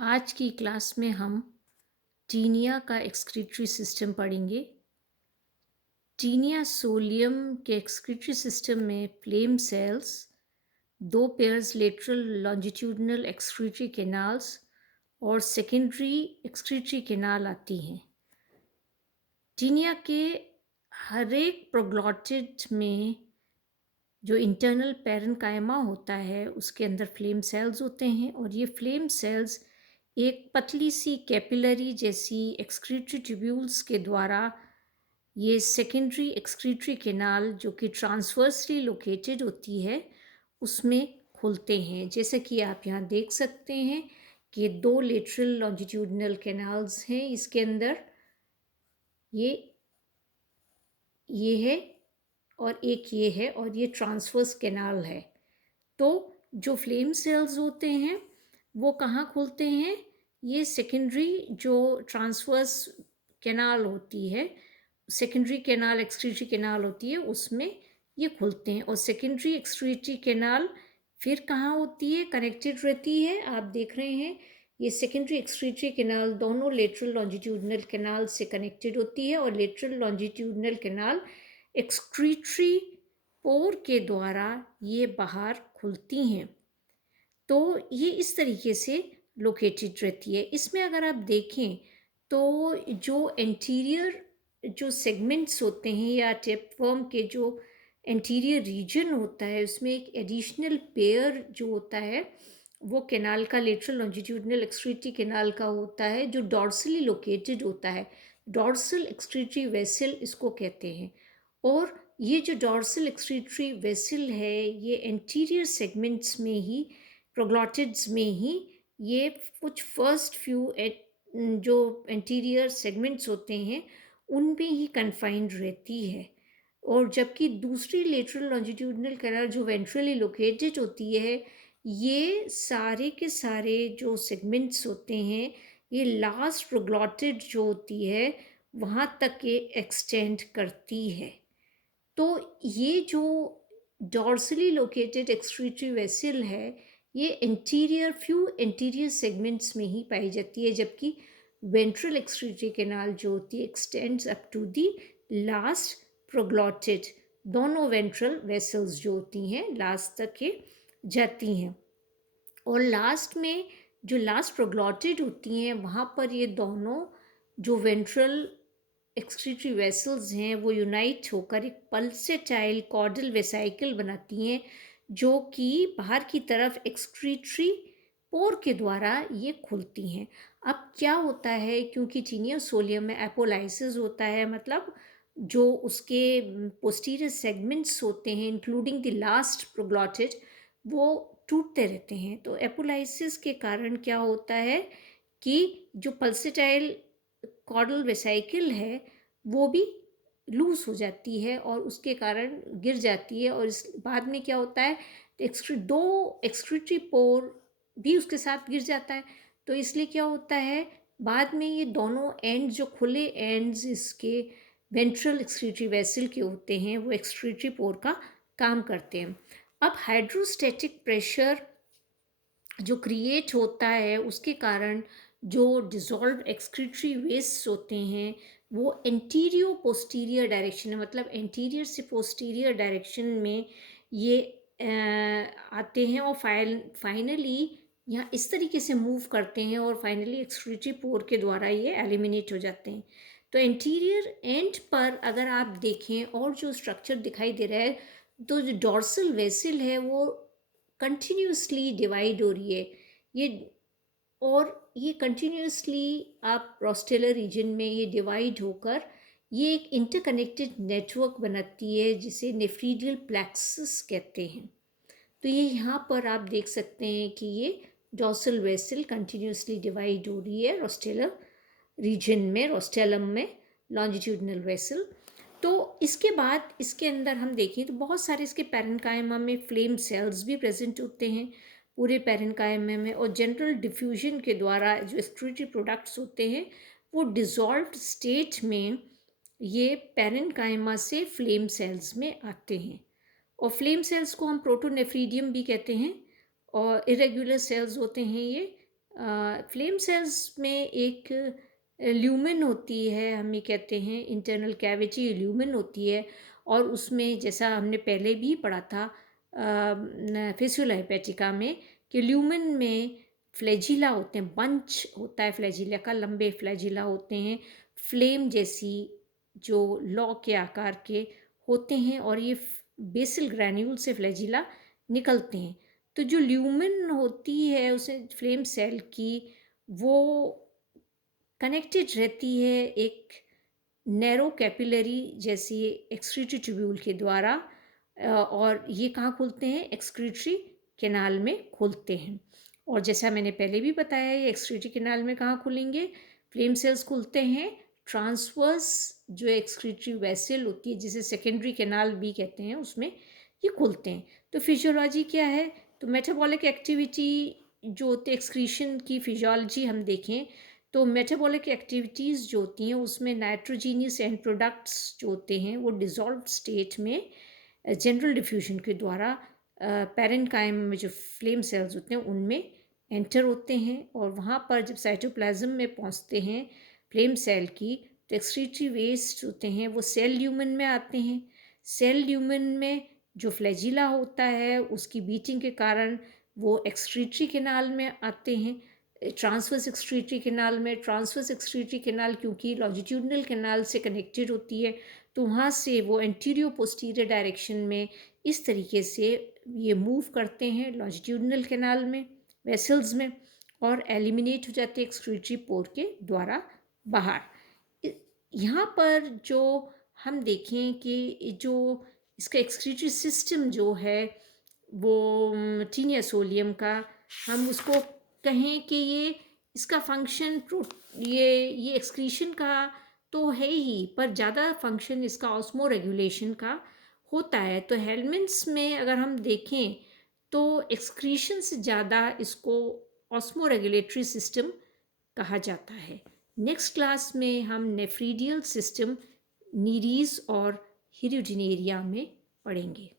आज की क्लास में हम टीनिया का एक्सक्रीटरी सिस्टम पढ़ेंगे। टीनिया सोलियम के एक्सक्रीटरी सिस्टम में फ्लेम सेल्स, दो pairs lateral longitudinal excretory canals और सेकेंडरी एक्सक्रीटरी कैनाल आती हैं। टीनिया के हर एक प्रोग्लॉटिड में जो इंटरनल पैरेन्काइमा होता है उसके अंदर फ्लेम सेल्स होते हैं और ये फ्लेम सेल्स एक पतली सी कैपिलरी जैसी एक्सक्रीटरी ट्यूब्यूल्स के द्वारा ये सेकेंडरी एक्सक्रीटरी कैनाल जो कि ट्रांसवर्सली लोकेटेड होती है उसमें खुलते हैं। जैसा कि आप यहाँ देख सकते हैं कि दो लेटरल लॉन्जिट्यूडिनल कैनाल्स हैं इसके अंदर, ये है और एक ये है और ये ट्रांसवर्स कैनाल है। तो जो फ्लेम सेल्स होते हैं वो कहाँ खुलते हैं? ये सेकेंडरी जो ट्रांसवर्स कैनाल होती है, सेकेंडरी कैनाल एक्सक्रीटरी कैनाल होती है उसमें ये खुलते हैं। और सेकेंडरी एक्सक्रीटरी कैनाल फिर कहाँ होती है, कनेक्टेड रहती है। आप देख रहे हैं ये सेकेंडरी एक्सक्रीटरी कैनाल दोनों लेटरल लॉन्जिट्यूडिनल कैनाल से कनेक्टेड होती है और लेटरल लॉन्जिट्यूडिनल कैनाल एक्सक्रीटरी पोर के द्वारा ये बाहर खुलती हैं। तो ये इस तरीके से लोकेटेड रहती है। इसमें अगर आप देखें तो जो एंटीरियर जो सेगमेंट्स होते हैं या टेपवर्म के जो एंटीरियर रीजन होता है उसमें एक एडिशनल पेयर जो होता है वो कैनाल का लेटरल लॉन्जिट्यूडिनल एक्सक्रीटरी कैनाल का होता है जो डॉर्सली लोकेटेड होता है। डॉर्सल एक्सक्रीटरी वेसल इसको कहते हैं। और ये जो डॉर्सल एक्सक्रीटरी वेसल है ये एंटीरियर सेगमेंट्स में ही, प्रोग्लॉटिड्स में ही ये कुछ फर्स्ट फ्यू जो एंटीरियर सेगमेंट्स होते हैं उनमें ही कन्फाइंड रहती है। और जबकि दूसरी लेटरल लॉन्जिट्यूडिनल कैनाल जो वेंट्रली लोकेटेड होती है ये सारे के सारे जो सेगमेंट्स होते हैं ये लास्ट प्रोग्लॉटिड जो होती है वहाँ तक ये एक्सटेंड करती है। तो ये जो डॉर्सली लोकेटेड एक्सक्रीटरी वेसल है ये फ्यू एंटीरियर सेगमेंट्स में ही पाई जाती है, जबकि वेंट्रल एक्सक्रीटरी कैनाल जो होती है extends up to the last proglottid. दोनों वेंट्रल वेसल्स जो होती हैं लास्ट तक ये जाती हैं और लास्ट में जो लास्ट प्रोग्लॉटिड होती हैं वहाँ पर ये दोनों जो वेंट्रल एक्सक्रीटरी वेसल्स हैं वो यूनाइट होकर एक पल्सेटाइल कॉर्डल वेसाइकल बनाती हैं जो कि बाहर की तरफ एक्सक्रीटरी पोर के द्वारा ये खुलती हैं। अब क्या होता है, क्योंकि टीनिया सोलियम में एपोलाइसिस होता है, मतलब जो उसके पोस्टीरियर सेगमेंट्स होते हैं इंक्लूडिंग द लास्ट प्रोग्लॉटिड वो टूटते रहते हैं। तो एपोलाइसिस के कारण क्या होता है कि जो पल्सेटाइल कॉर्डल वेसाइकल है वो भी लूज हो जाती है और उसके कारण गिर जाती है और इस बाद में क्या होता है दो एक्सक्रीटरी पोर भी उसके साथ गिर जाता है। तो इसलिए क्या होता है बाद में ये दोनों एंड जो खुले एंड्स इसके वेंट्रल एक्सक्रीटरी वेसल के होते हैं वो एक्सक्रीटरी पोर का काम करते हैं। अब हाइड्रोस्टैटिक प्रेशर जो क्रिएट होता है उसके कारण जो डिज़ोल्व एक्सक्रीटरी वेस्ट होते हैं वो एंटीरियो पोस्टीरियर डायरेक्शन है, मतलब एंटीरियर से पोस्टीरियर डायरेक्शन में ये आते हैं और फाइनली यहाँ इस तरीके से मूव करते हैं और फाइनली एक्सक्रीटरी पोर के द्वारा ये एलिमिनेट हो जाते हैं। तो एंटीरियर एंड पर अगर आप देखें और जो स्ट्रक्चर दिखाई दे रहा है तो जो डॉर्सल वेसल है वो कंटिन्यूसली डिवाइड हो रही है ये, और ये कंटिन्यूसली आप रोस्टेलर रीजन में ये डिवाइड होकर ये एक इंटरकनेक्टेड नेटवर्क बनाती है जिसे नेफ्रीडियल प्लेक्सस कहते हैं। तो ये यहाँ पर आप देख सकते हैं कि ये डॉर्सल वेसल कंटिन्यूसली डिवाइड हो रही है रोस्टेलर रीजन में, रोस्टेलम में लॉन्जिट्यूडिनल वेसल। तो इसके बाद इसके अंदर हम देखें तो बहुत सारे इसके पैरेन्काइमा में फ्लेम सेल्स भी प्रेजेंट होते हैं पूरे पैरेन्काइमा में, और जनरल डिफ्यूजन के द्वारा जो एक्सक्रीटरी प्रोडक्ट्स होते हैं वो डिज़ोल्व्ड स्टेट में ये पैरेन्काइमा से फ्लेम सेल्स में आते हैं। और फ्लेम सेल्स को हम प्रोटोनेफ्रीडियम भी कहते हैं और इरेगुलर सेल्स होते हैं ये फ्लेम सेल्स में एक ल्यूमेन होती है, हम ये कहते हैं इंटरनल कैविटी ल्यूमेन होती है, और उसमें जैसा हमने पहले भी पढ़ा था फिस्यूला हेपेटिका में कि ल्यूमेन में फ्लैजिला होते हैं, बंच होता है फ्लैजिला का, लंबे फ्लैजिला होते हैं, फ्लेम जैसी जो लौ के आकार के होते हैं, और ये बेसल ग्रैन्यूल से फ्लैजिला निकलते हैं। तो जो ल्यूमेन होती है उसे फ्लेम सेल की, वो कनेक्टेड रहती है एक नैरो कैपिलरी जैसी एक्सक्रीटरी ट्यूब्यूल के द्वारा, और ये कहाँ खुलते हैं? एक्सक्रीटरी कैनाल में खुलते हैं। और जैसा मैंने पहले भी बताया, ये एक्सक्रीटरी कैनाल में कहाँ खुलेंगे? फ्लेम सेल्स खुलते हैं ट्रांसवर्स जो एक्सक्रीटरी वेसल होती है, जिसे सेकेंडरी कैनाल भी कहते हैं, उसमें ये खुलते हैं। तो फिजियोलॉजी क्या है? तो मेटाबॉलिक एक्टिविटी जो होती है, एक्सक्रीशन की फिजियोलॉजी हम देखें तो मेटाबॉलिक एक्टिविटीज़ जो होती हैं उसमें नाइट्रोजीनियस एंड प्रोडक्ट्स जो होते हैं वो डिज़ोल्व स्टेट में जनरल डिफ्यूजन के द्वारा पैरेन्काइम में जो फ्लेम सेल्स होते हैं उनमें एंटर होते हैं, और वहाँ पर जब साइटोप्लाज्म में पहुँचते हैं फ्लेम सेल की, तो एक्सक्रीटरी वेस्ट होते हैं वो सेल ल्यूमेन में आते हैं। सेल ल्यूमेन में जो फ्लैजिला होता है उसकी बीटिंग के कारण वो एक्सक्रीटरी कैनाल में आते हैं, ट्रांसवर्स एक्सक्रीटरी कैनाल में। ट्रांसवर्स एक्सक्रीटरी कैनाल क्योंकि लॉन्जिट्यूडिनल कैनाल से कनेक्टेड होती है, तो वहाँ से वो एंटीरियर पोस्टीरियर डायरेक्शन में इस तरीके से ये मूव करते हैं लॉन्जिट्यूडिनल कैनाल में, वेसल्स में, और एलिमिनेट हो जाते हैं एक्सक्रीटरी पोर के द्वारा बाहर। यहाँ पर जो हम देखें कि जो इसका एक्सक्रीटरी सिस्टम जो है वो टीनिया सोलियम का, हम उसको कहें कि ये इसका फंक्शन ये एक्सक्रीशन का तो है ही, पर ज़्यादा फंक्शन इसका ऑस्मो रेगुलेशन का होता है। तो हेलमिन्ट्स में अगर हम देखें तो एक्सक्रीशन से ज़्यादा इसको ऑस्मो रेगुलेटरी सिस्टम कहा जाता है। नेक्स्ट क्लास में हम नेफ्रीडियल सिस्टम नीरीज और हीरियोडिनेरिया में पढ़ेंगे।